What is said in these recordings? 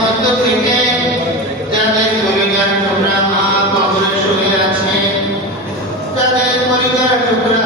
মধ্য থেকে যাদের পরিবার টুকরা মা কবরে শুয়ে আছে তাদের পরিবার টুকরা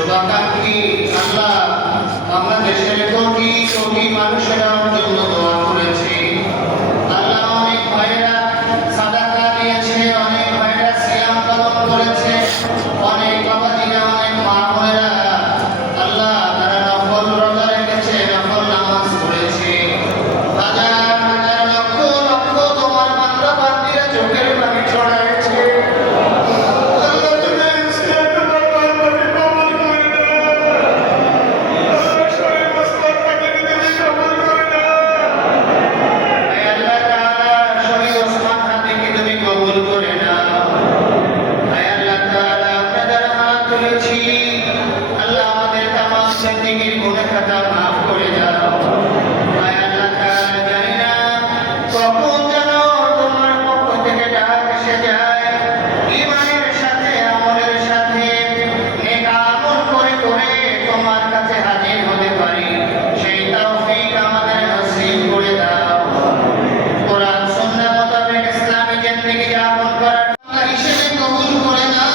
শুভাকাঙ্ক্ষী আল্লাহ বাংলাদেশের কোটি কোটি মানুষেরা জন্য দোয়া থেকে যা মন করার হিসেবে কবুল করে না